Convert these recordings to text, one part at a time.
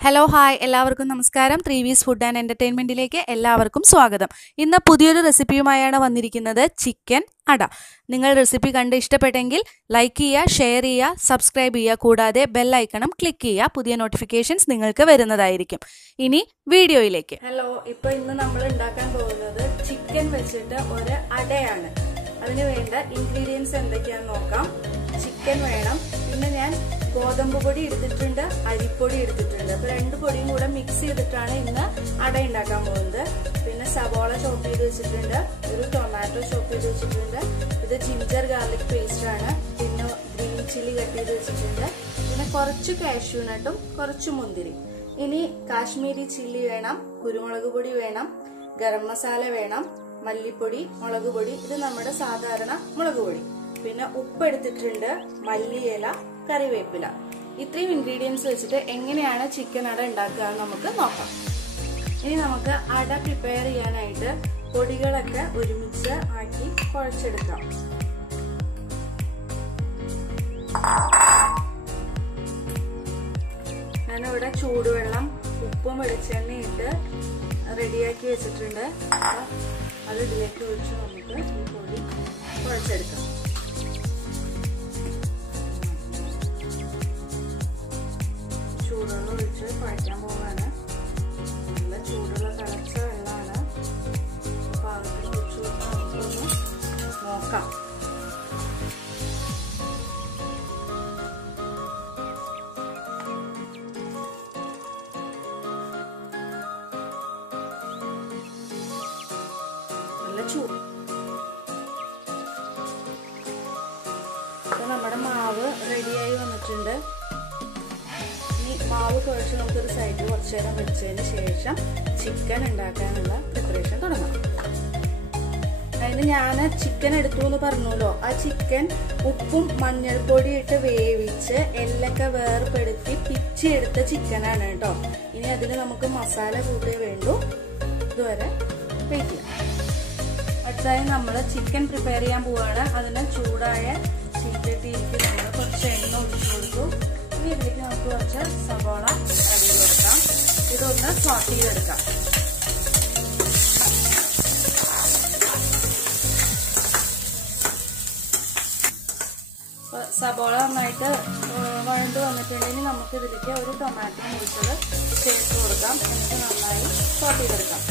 Hello, hi, എല്ലാവർക്കും നമസ്കാരം. 3V's Food and Entertainmentലേക്ക് എല്ലാവർക്കും സ്വാഗതം. ഇന്ന് പുതിയൊരു റെസിപ്പിയുമായാണ് വന്നിരിക്കുന്നത് ചിക്കൻ അട. നിങ്ങൾ റെസിപ്പി കണ്ട് ഇഷ്ടപ്പെട്ടെങ്കിൽ ലൈക്ക് ചെയ്യുക, ഷെയർ ചെയ്യുക, സബ്സ്ക്രൈബ് ചെയ്യുക, കൂടാതെ ബെൽ ഐക്കണും ക്ലിക്ക് ചെയ്യുക. പുതിയ നോട്ടിഫിക്കേഷൻസ് നിങ്ങൾക്ക് വരുന്നതായിരിക്കും. ഇനി വീഡിയോയിലേക്ക്. ഹലോ, ഇപ്പോൾ ഇന്ന് നമ്മൾ ഉണ്ടാക്കാൻ പോകുന്നത് ചിക്കൻ വെച്ചിട്ട് ഒരു അടയാണ്. അതിന് വേണ്ട ഇൻഗ്രീഡിയൻസ് എന്തൊക്കെയാണെന്ന് നോക്കാം. ചിക്കൻ വേണം, പിന്നെ ഞാൻ ഗോതമ്പ് പൊടി എടുത്തിട്ടുണ്ട്, അരിപ്പൊടി എടുത്തിട്ടുണ്ട്. അപ്പോൾ രണ്ട് പൊടിയും കൂടെ മിക്സ് ചെയ്തിട്ടാണ് ഇന്ന് അട ഉണ്ടാക്കാൻ പോകുന്നത്. പിന്നെ സവോള ചോപ്പ് ചെയ്ത് വെച്ചിട്ടുണ്ട്, ഒരു ടൊമാറ്റോ ചോപ്പ് ചെയ്ത് വെച്ചിട്ടുണ്ട്, ഇത് ജിഞ്ചർ ഗാർലിക് പേസ്റ്റ് ആണ്, പിന്നെ ഗ്രീൻ ചില്ലി കട്ട് ചെയ്ത് വെച്ചിട്ടുണ്ട്, പിന്നെ കുറച്ച് കാഷ്യൂ നട്ടും കുറച്ച് മുന്തിരി. ഇനി കാശ്മീരി ചില്ലി വേണം, കുരുമുളക് പൊടി വേണം, ഗരം മസാല വേണം, മല്ലിപ്പൊടി, മുളക് പൊടി, ഇത് നമ്മുടെ സാധാരണ മുളക് പൊടി, പിന്നെ ഉപ്പ് എടുത്തിട്ടുണ്ട്, മല്ലിയില, കറിവേപ്പില. ഇത്രയും ഇൻഗ്രീഡിയൻസ് വെച്ചിട്ട് എങ്ങനെയാണ് ചിക്കൻ അട ഉണ്ടാക്കുക നമുക്ക് നോക്കാം. ഇനി നമുക്ക് അട പ്രിപ്പയർ ചെയ്യാനായിട്ട് പൊടികളൊക്കെ ഒരുമിച്ച് ആക്കി കുഴച്ചെടുക്കാം. ഞാനിവിടെ ചൂടുവെള്ളം ഉപ്പും വെളിച്ചെണ്ണയും ഇട്ട് റെഡിയാക്കി വെച്ചിട്ടുണ്ട്. അത് ഇതിലേക്ക് ഒഴിച്ച് നമുക്ക് ഈ പൊടി കുഴച്ചെടുക്കാം. ചൂടുവെള്ളം ഒഴിച്ച് കുഴയ്ക്കാൻ പോവാണ്. നല്ല ചൂടുള്ള തിളച്ച വെള്ളമാണ്. പാകത്തിന് ഒഴിച്ച് നമുക്കൊന്ന് നോക്കാം. നല്ല ചൂട്. ഇപ്പൊ നമ്മുടെ മാവ് റെഡിയായി വന്നിട്ടുണ്ട്. മാവ് കുഴച്ച് നമുക്കൊരു സൈഡിൽ കുറച്ചു നേരം വെച്ചതിന് ശേഷം ചിക്കൻ ഉണ്ടാക്കാനുള്ള പ്രിപ്പറേഷൻ തുടങ്ങാം. അതിന് ഞാൻ ചിക്കൻ എടുത്തു എന്ന് പറഞ്ഞല്ലോ, ആ ചിക്കൻ ഉപ്പും മഞ്ഞൾപ്പൊടി ഇട്ട് വേവിച്ച് എല്ലൊക്കെ വേർപെടുത്തി പിച്ചെടുത്ത ചിക്കനാണ് കേട്ടോ. ഇനി അതിന് നമുക്ക് മസാല കൂട്ടേ വേണ്ടു. ഇതുവരെ വെയിറ്റ് ചെയ്യാം. അടുത്തായി നമ്മൾ ചിക്കൻ പ്രിപ്പയർ ചെയ്യാൻ പോവാണ്. അതിന് ചൂടായ ചീഞ്ചട്ടിയിലേക്ക് നമ്മൾ കുറച്ച് എണ്ണ ഒഴിച്ചു കൊടുത്തു. ഇതിലേക്ക് നമുക്ക് കുറച്ച് സവോള ആഡ് ചെയ്ത് കൊടുക്കാം. ഇതൊന്ന് സോട്ട് ചെയ്തെടുക്കാം. സവോള നന്നായിട്ട് വഴണ്ട് വന്നിട്ടുണ്ടെങ്കിൽ നമുക്ക് ഇതിലേക്ക് ഒരു ടൊമാറ്റോ മുറിച്ചത് ചേർത്ത് കൊടുക്കാം. എന്നിട്ട് നന്നായി സോട്ട് ചെയ്തെടുക്കാം.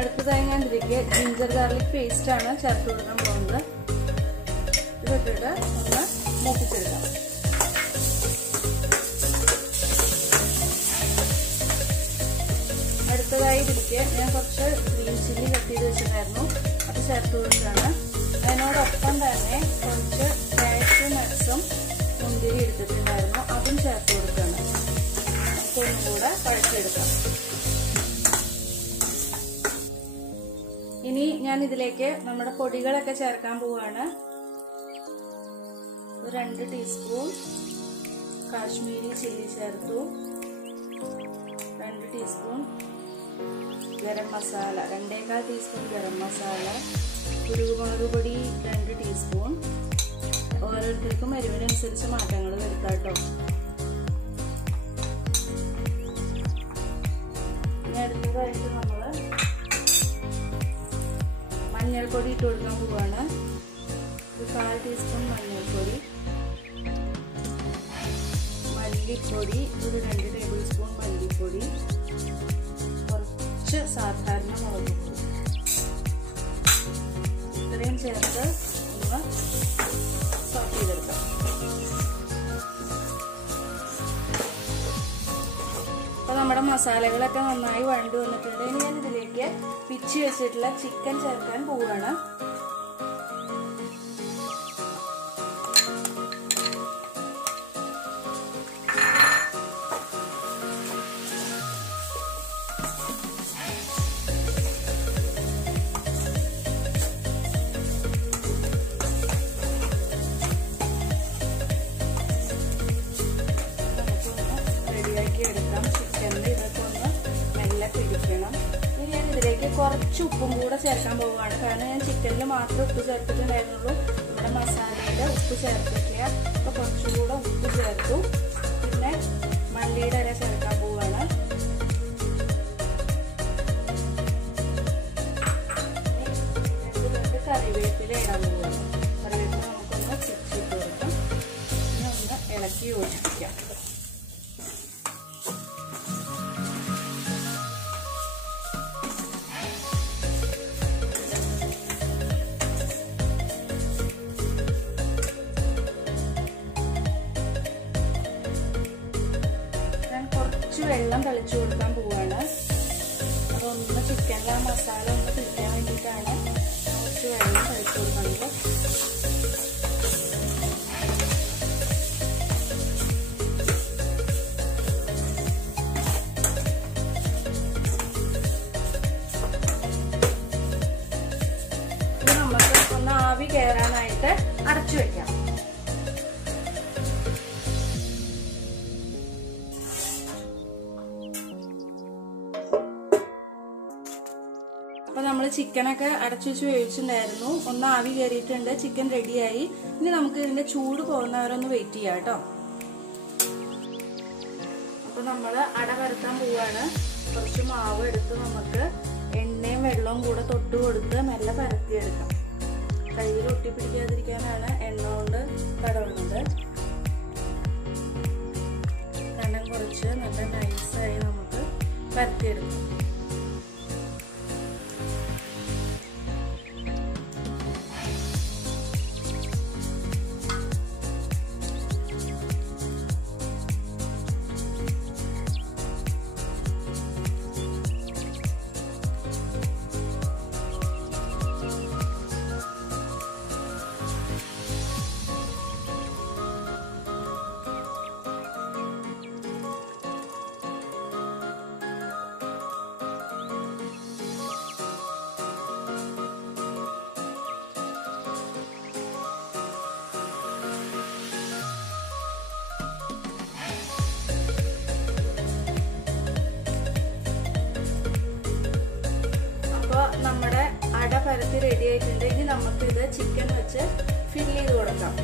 അടുത്തതായി ഞാൻ ഇതിലേക്ക് ജിഞ്ചർ ഗാർലിക് പേസ്റ്റ് ആണ് ചേർത്ത് കൊടുക്കാൻ പോകുന്നത്. ഇതിട്ടിട്ട് ഒന്ന് മൂപ്പിച്ചെടുക്കാം. അടുത്തതായി ഇതിലേക്ക് ഞാൻ കുറച്ച് ഗ്രീൻ ചില്ലി കട്ട് ചെയ്ത് വെച്ചിട്ടുണ്ടായിരുന്നു, അത് ചേർത്ത് കൊടുക്കുകയാണ്. അതിനോടൊപ്പം തന്നെ കുറച്ച് കാഷ്യൂ നട്ട്സും മുന്തിരി എടുത്തിട്ടുണ്ടായിരുന്നു, അതും ചേർത്ത് കൊടുക്കുകയാണ്. ഒന്നും കൂടെ കുഴച്ചെടുക്കാം. ഇനി ഞാൻ ഇതിലേക്ക് നമ്മുടെ പൊടികളൊക്കെ ചേർക്കാൻ പോവാണ്. 2 ടീസ്പൂൺ കാശ്മീരി ചില്ലി ചേർത്തു, 2 ടീസ്പൂൺ ഗരം മസാല, 2.25 ടീസ്പൂൺ ഗരം മസാല, കുരുമുളക് പൊടി 2 ടീസ്പൂൺ. ഓരോരുത്തർക്കും എരിവിനനുസരിച്ച് മാറ്റങ്ങൾ വരുത്താം കേട്ടോ. ഇനി അടുത്തതായിട്ട് നമ്മൾ മഞ്ഞൾപ്പൊടി ഇട്ട് കൊടുക്കാൻ പോവാണ്. 1/4 ടീസ്പൂൺ മഞ്ഞൾപ്പൊടി, മല്ലിപ്പൊടി 2 ടേബിൾ സ്പൂൺ മല്ലിപ്പൊടി, കുറച്ച് സാധാരണ മുളക് പൊടി, ഇത്രയും ചേർത്ത് ഒന്ന് സോട്ട് ചെയ്തെടുക്കാം. അപ്പോൾ നമ്മുടെ മസാലകളൊക്കെ നന്നായി വഴണ്ട് വന്നിട്ടുണ്ട്. ഇനി ഞാൻ ഇതിലേക്ക് പിച്ചി വെച്ചിട്ടുള്ള ചിക്കൻ ചേർക്കാൻ പോവുകയാണ്. റെഡിയാക്കി എടുക്കാം. ചിക്കനിൽ ഇതൊക്കെ ഒന്ന് മെല്ലെ പിടിക്കണം. ഇനി ഞാൻ ഇതിലേക്ക് കുറച്ച് കുറച്ച് ഉപ്പും കൂടെ ചേർക്കാൻ പോവുകയാണ്. കാരണം ഞാൻ ചിക്കനിൽ മാത്രമേ ഉപ്പ് ചേർത്തിട്ടുണ്ടായിരുന്നുള്ളൂ, നമ്മുടെ മസാലയുടെ ഉപ്പ് ചേർത്തിട്ടില്ല. അപ്പോൾ കുറച്ചുകൂടെ ഉപ്പ് ചേർത്തു. പിന്നെ മല്ലിയുടെ ഇല ചേർക്കാൻ പോവുകയാണ്. കറിവേപ്പില ഇടാൻ പോവുകയാണ്. കറിവേപ്പില നമുക്കൊന്ന് ചിച്ചിട്ട് കൊടുക്കാം. ഇനി ഒന്ന് ഇളക്കി യോജിപ്പിക്കാം. ഞാൻ കുറച്ച് വെള്ളം തളിച്ചു കൊടുക്കാൻ പോവുകയാണ്. അതൊന്ന് ചിക്കനിലെ മസാല ഒന്ന് പിടിക്കാൻ വേണ്ടിയിട്ടാണ് കുറച്ച് വെള്ളം തളിച്ചു കൊടുക്കുന്നത്. ഇത് നമുക്ക് ഒന്ന് ആവി കയറാനായിട്ട് അടച്ചു വെക്കാം. അപ്പോൾ നമ്മൾ ചിക്കനൊക്കെ അടച്ചു വെച്ച് വേവിച്ചിട്ടുണ്ടായിരുന്നു. ഒന്ന് ആവി കയറിയിട്ടുണ്ട്, ചിക്കൻ റെഡിയായി. ഇനി നമുക്ക് ഇതിന്റെ ചൂട് പോകുന്നവരൊന്ന് വെയിറ്റ് ചെയ്യാം കേട്ടോ. അപ്പോൾ നമ്മൾ അട പരത്താൻ പോവാണ്. കുറച്ച് മാവ് എടുത്ത് നമുക്ക് എണ്ണയും വെള്ളവും കൂടെ തൊട്ട് കൊടുത്ത് മെല്ലെ പരത്തിയെടുക്കാം. കയ്യിൽ ഒട്ടിപ്പിടിക്കാതിരിക്കാനാണ് എണ്ണ കൊണ്ട് തടവുന്നത്. കനം കുറച്ച് നല്ല നൈസായി നമുക്ക് പരത്തിയെടുക്കാം. നമ്മുടെ അട പരത്തി റെഡി ആയിട്ടുണ്ട്. ഇനി നമുക്കിത് ചിക്കൻ വെച്ച് ഫില്ല് ചെയ്ത് കൊടുക്കാം.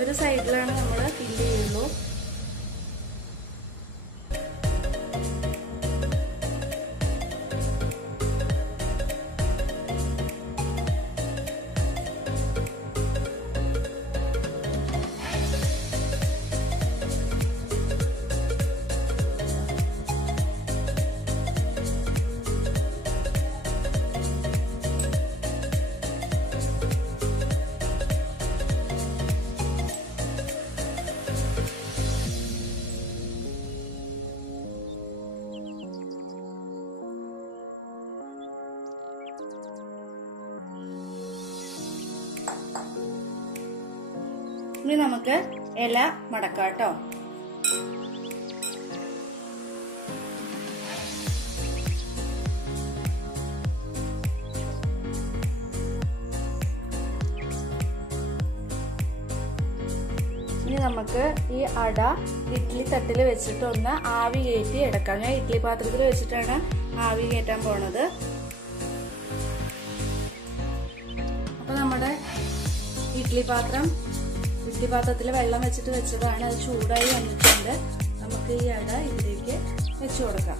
ഒരു സൈഡിലാണ് നമ്മൾ ഫില്ല് ചെയ്യുള്ളൂ. ഇനി നമുക്ക് ഇല മടക്കാം കേട്ടോ. ഇനി നമുക്ക് ഈ അട ഇഡ്ഡലി തട്ടിൽ വെച്ചിട്ട് ഒന്ന് ആവി കയറ്റി എടുക്കാം. ഞാൻ ഇഡ്ഡലി പാത്രത്തിൽ വെച്ചിട്ടാണ് ആവി കയറ്റാൻ പോണത്. അപ്പൊ നമ്മുടെ ഇഡ്ഡലി പാത്രത്തിൽ വെള്ളം വെച്ചിട്ട് വെച്ചതാണ്. അത് ചൂടായി വന്നിട്ടുണ്ട്. നമുക്ക് ഈ അട ഇതിലേക്ക് വെച്ചു കൊടുക്കാം.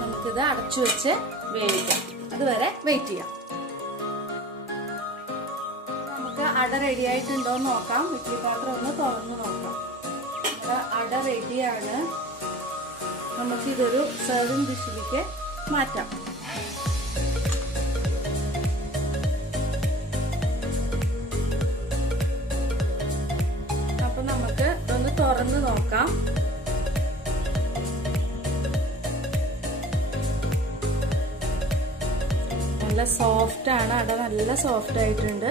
നമുക്കിത് അടച്ചു വെച്ച് വേവിക്കാം. അതുവരെ വെയിറ്റ് ചെയ്യാം. നമുക്ക് അട റെഡി ആയിട്ടുണ്ടോ എന്ന് നോക്കാം. ഇഡ്ഡലി പാത്രം ഒന്ന് തുറന്നു നോക്കാം. അട റെഡിയാണ്. നമുക്കിതൊരു സെർവിംഗ് ഡിഷിലേക്ക് മാറ്റാം. അപ്പൊ നമുക്ക് ഒന്ന് തുറന്ന് നോക്കാം. നല്ല സോഫ്റ്റ് ആണ്, അട നല്ല സോഫ്റ്റ് ആയിട്ടുണ്ട്.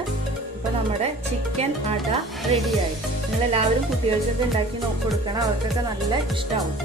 അപ്പോൾ നമ്മുടെ ചിക്കൻ അട റെഡിയായി. നിങ്ങളെല്ലാവരും കുട്ടികൾക്കൊക്കെ ഉണ്ടാക്കി കൊടുക്കണം, അവർക്കൊക്കെ നല്ല ഇഷ്ടമാവും.